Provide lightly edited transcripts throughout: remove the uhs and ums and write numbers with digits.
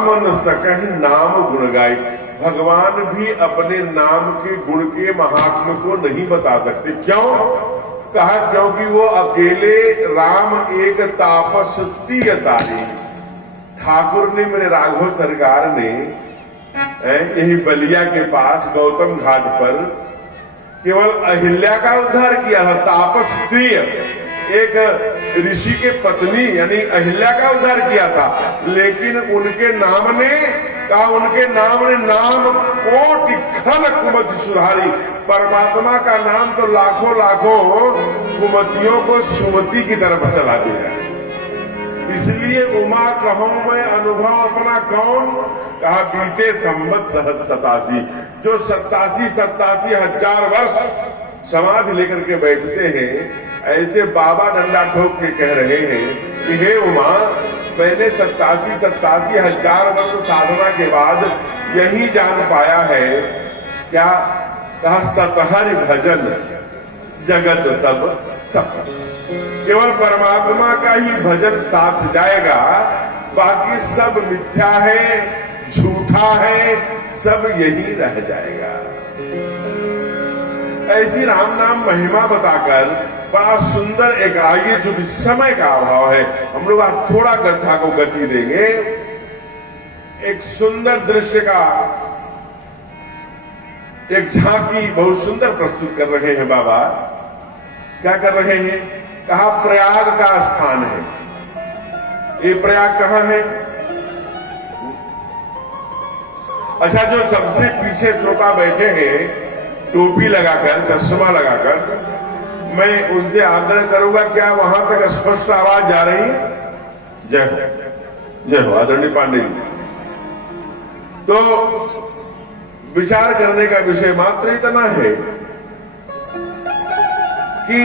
नाम न सकहि नाम गुण गाय। भगवान भी अपने नाम के गुण के महात्म को नहीं बता सकते। क्यों? कहा क्योंकि वो अकेले राम एक तापस्ती तारी। ठाकुर ने, मेरे राघव सरकार ने यही बलिया के पास गौतम घाट पर केवल अहिल्या का उद्धार किया था। तापस स्त्री, एक ऋषि के पत्नी यानी अहिल्या का उद्धार किया था, लेकिन उनके नाम ने कहा, उनके नाम ने नाम कोटि खल कुमति सुधारी। परमात्मा का नाम तो लाखों लाखों कुमतियों को सुमति की तरफ चला दिया। इसलिए उमा कहूं मैं अनुभव अपना कौन, कहा बीते संवत 87। जो 87 हजार वर्ष समाधि लेकर के बैठते हैं, ऐसे बाबा डंडा ठोक के कह रहे हैं कि हे उमा, मैंने 87 हजार वर्ष साधना के बाद यही जान पाया है। क्या? कहा सतहरि भजन जगत सब सफल। केवल परमात्मा का ही भजन साथ जाएगा, बाकी सब मिथ्या है, झूठा है, सब यही रह जाएगा। ऐसी राम नाम महिमा बताकर बड़ा सुंदर एक, आगे जो भी समय का अभाव है, हम लोग आज थोड़ा कथा को गति देंगे। एक सुंदर दृश्य का एक झांकी बहुत सुंदर प्रस्तुत कर रहे हैं बाबा। क्या कर रहे हैं? कहा प्रयाग का स्थान है। ये प्रयाग कहाँ है? अच्छा, जो सबसे पीछे श्रोता बैठे हैं टोपी लगाकर, चश्मा लगाकर, मैं उनसे आग्रह करूंगा, क्या वहां तक स्पष्ट आवाज जा रही है? जय हो, जय हो आदरणीय पांडे जी। तो विचार करने का विषय मात्र इतना है कि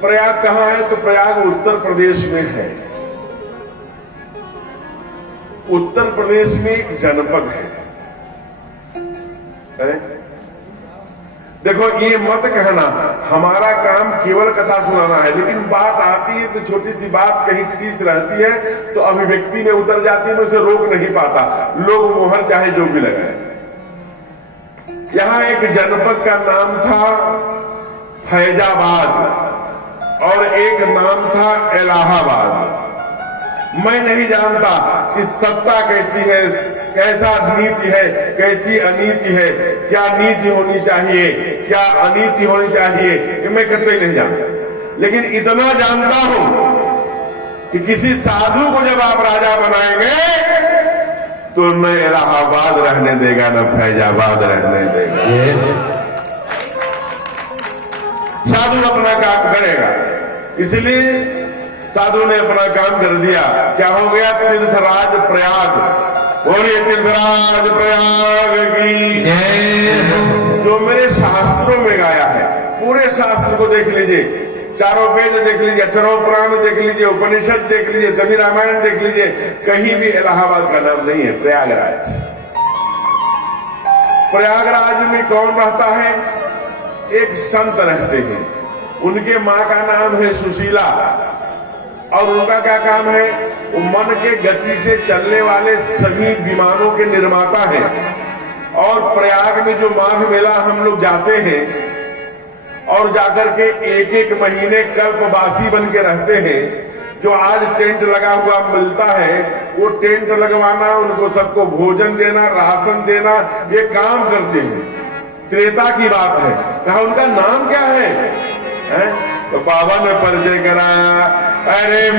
प्रयाग कहां है? तो प्रयाग उत्तर प्रदेश में है। उत्तर प्रदेश में एक जनपद है। देखो, ये मत कहना हमारा काम केवल कथा सुनाना है, लेकिन बात आती है तो छोटी सी बात कहीं टीस रहती है तो अभिव्यक्ति में उतर जाती है, मैं उसे रोक नहीं पाता। लोग मोहर चाहे जो भी लगाए। यहां एक जनपद का नाम था फैजाबाद और एक नाम था इलाहाबाद। मैं नहीं जानता कि सत्ता कैसी है, कैसा नीति है, कैसी अनीति है, क्या नीति होनी चाहिए, क्या अनीति होनी चाहिए, ये मैं कतई नहीं जानता। लेकिन इतना जानता हूं कि किसी साधु को जब आप राजा बनाएंगे तो न इलाहाबाद रहने देगा, न फैजाबाद रहने देगा। साधु अपना काम करेगा। इसलिए साधु ने अपना काम कर दिया। क्या हो गया? तीर्थराज प्रयाग। बोलिए तीर्थराज प्रयाग की जय। जो मेरे शास्त्रों में गाया है, पूरे शास्त्र को देख लीजिए, चारों वेद देख लीजिए, अठारह पुराण देख लीजिए, उपनिषद देख लीजिए, सभी रामायण देख लीजिए, कहीं भी इलाहाबाद का नाम नहीं है। प्रयागराज। प्रयागराज में कौन रहता है? एक संत रहते हैं। उनके मां का नाम है सुशीला और उनका क्या काम है? वो मन के गति से चलने वाले सभी विमानों के निर्माता हैं। और प्रयाग में जो माघ मेला हम लोग जाते हैं और जाकर के एक एक महीने कल्पवासी बन के रहते हैं। जो आज टेंट लगा हुआ मिलता है, वो टेंट लगवाना, उनको सबको भोजन देना, राशन देना, ये काम करते हैं। त्रेता की बात है। कहा उनका नाम क्या है? तो बाबा ने परिचय कराया, अरे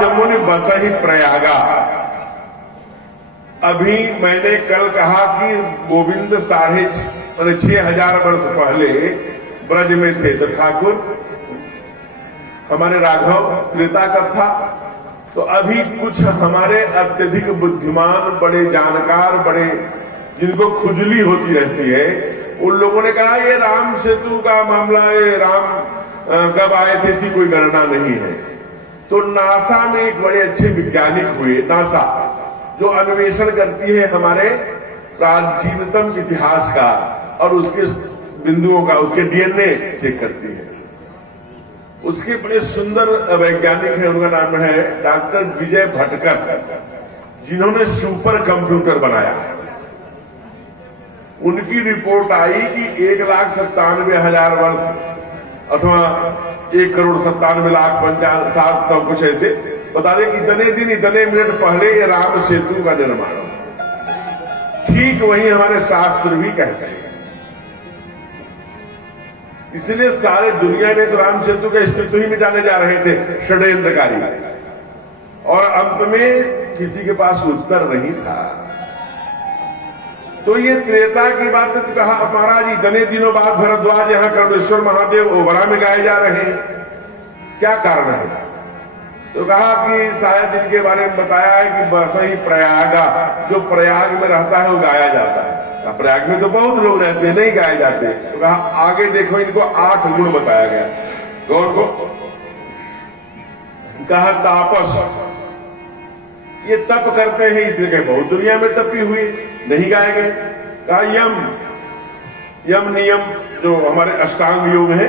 जमुनि बसहि प्रयागा। अभी मैंने कल कहा कि गोविंद 6,500 वर्ष पहले ब्रज में थे, तो ठाकुर हमारे राघव त्रेता कब था। तो अभी कुछ हमारे अत्यधिक बुद्धिमान, बड़े जानकार, बड़े जिनको खुजली होती रहती है, उन लोगों ने कहा ये राम सेतु का मामला, ये राम कब आए थे इसकी कोई गणना नहीं है। तो नासा में एक बड़े अच्छे वैज्ञानिक हुए, नासा जो अन्वेषण करती है हमारे प्राचीनतम इतिहास का और उसके बिंदुओं का, उसके डीएनए चेक करती है। उसके बड़े सुंदर वैज्ञानिक है, उनका नाम है डॉक्टर विजय भटकर, जिन्होंने सुपर कंप्यूटर बनाया। उनकी रिपोर्ट आई कि 1,97,000 वर्ष अथवा 1,97,50,000 कुछ ऐसे बता दें, इतने दिन इतने मिनट पहले ये राम सेतु का निर्माण हुआ। ठीक वही हमारे शास्त्र भी कहते हैं। इसलिए सारे दुनिया में तो राम सेतु का अस्तित्व ही मिटाने जा रहे थे षड्यंत्रकारी, और अंत में किसी के पास उत्तर नहीं था। तो ये त्रेता की बात तो कहा महाराज, इतने दिनों बाद भरद्वाज यहाँ कर्णेश्वर महादेव ओबरा में गाए जा रहे हैं, क्या कारण है। तो कहा कि शायद इनके बारे में बताया है कि बसहि प्रयागा, जो प्रयाग में रहता है वो गाया जाता है। प्रयाग में तो बहुत लोग रहते हैं, नहीं गाए जाते। तो कहा आगे देखो, इनको 8 गुण बताया गया। कौन को? कहा तापस, ये तप करते हैं, इसलिए कहे बहुत दुनिया में तपी हुई, नहीं गाए गए। कहा यम नियम जो हमारे अष्टांग योग हैं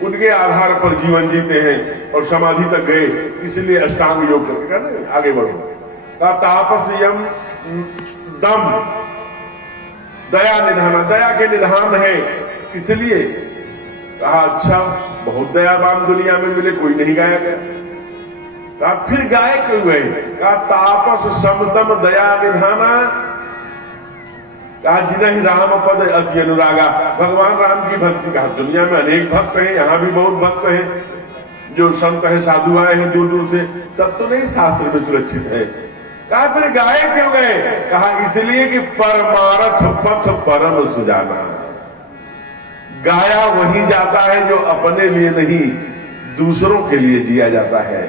उनके आधार पर जीवन जीते हैं और समाधि तक गए, इसलिए अष्टांग योग करके कहना आगे बढ़ो। कहा तापस यम दम, दया निधान, दया के निधान है, इसलिए कहा अच्छा बहुत दयावान दुनिया में मिले, कोई नहीं गाया गया। कहा फिर गाय क्यों गए? कहा तापस समदम दया निधाना, कहा जिन्हें राम पद अति अनुरागा, भगवान राम की भक्ति। कहा दुनिया में अनेक भक्त हैं, यहां भी बहुत भक्त हैं, जो संत है, साधु आए हैं दूर दूर से, सब तो नहीं शास्त्र में सुरक्षित है। कहा फिर गाय क्यों गए? कहा इसलिए कि परमारथ पथ परम सुजाना, गाया वही जाता है जो अपने लिए नहीं दूसरों के लिए जिया जाता है,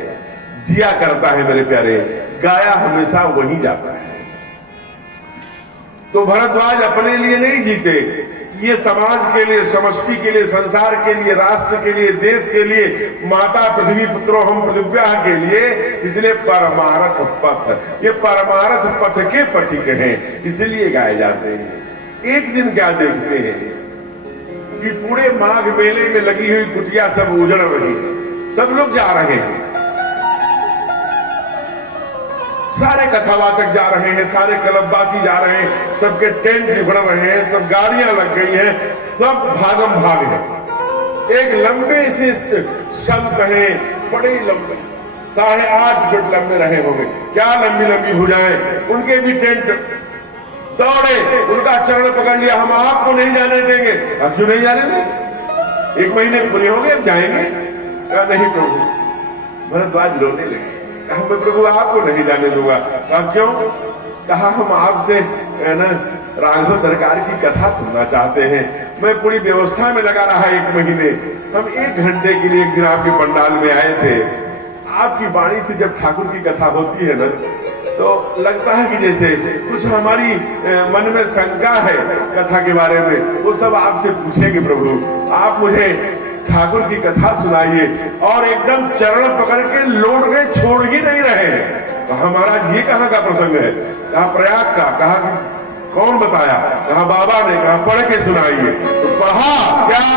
जिया करता है मेरे प्यारे, गाया हमेशा वही जाता है। तो भरद्वाज अपने लिए नहीं जीते, ये समाज के लिए, समष्टि के लिए, संसार के लिए, राष्ट्र के लिए, देश के लिए, माता पृथ्वी पुत्रो हम पृथिव्या के लिए, इसलिए परमारथ पथ, ये परमारथ पथ के पथिक हैं, इसलिए गाए जाते हैं। एक दिन क्या देखते हैं कि पूरे माघ मेले में लगी हुई कुटिया सब उजड़ रही, सब लोग जा रहे हैं, सारे कथावाचक जा रहे हैं, सारे क्लबवासी जा रहे हैं, सबके टेंट उखड़ रहे हैं, सब गाड़ियां लग गई हैं, सब भागम भाग है। एक लंबे से संत हैं, बड़े लंबे, 8.5 फुट लंबे रहे होंगे, क्या लंबी लंबी भुजाएं, उनके भी टेंट दौड़े, उनका चरण पकड़ लिया, हम आपको नहीं जाने देंगे। अब क्यों नहीं जाने देंगे? 1 महीने पूरे हो गए, अब जाएंगे? कहा नहीं प्रभु। भरद्वाज रोने लगे, कहा मैं प्रभु आपको नहीं जाने दूंगा। कहा क्यों? कहा हम आपसे ना राघव सरकार की कथा सुनना चाहते हैं, मैं पूरी व्यवस्था में लगा रहा 1 महीने, हम 1 घंटे के लिए एक दिन आपके पंडाल में आए थे, आपकी वाणी से जब ठाकुर की कथा होती है ना, तो लगता है कि जैसे कुछ हमारी मन में शंका है कथा के बारे में, वो सब आपसे पूछेंगे प्रभु, आप मुझे ठाकुर की कथा सुनाइए। और एकदम चरण पकड़ के लौट गए, छोड़ ही नहीं रहे। कहा महाराज ये कहाँ का प्रसंग है? कहा प्रयाग का। कहा कौन बताया? कहा बाबा ने। कहा पढ़ के सुनाइए। तो पढ़ा क्या?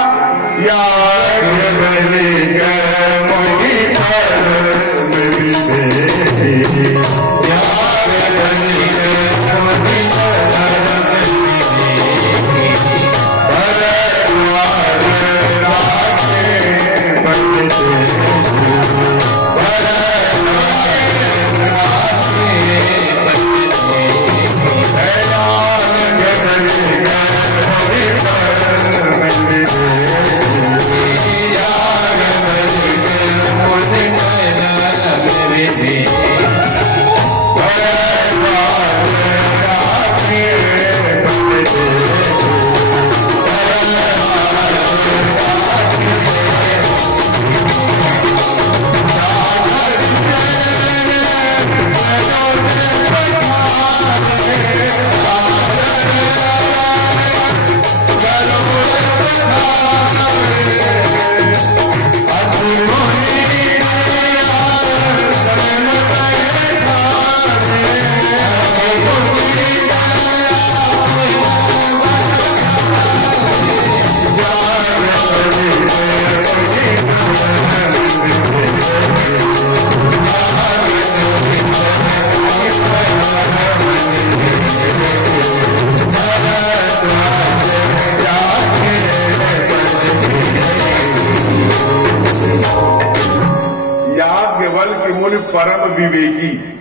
परम विवेकी।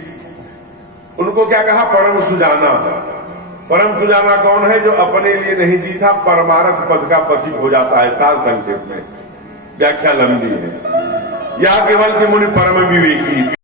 उनको क्या कहा? परम सुजाना। परम सुजाना कौन है? जो अपने लिए नहीं जीता, परमारथ पद का पथिक हो जाता है। सार संक्षेप में व्याख्या लंबी है। यह केवल कि मुनि परम विवेकी।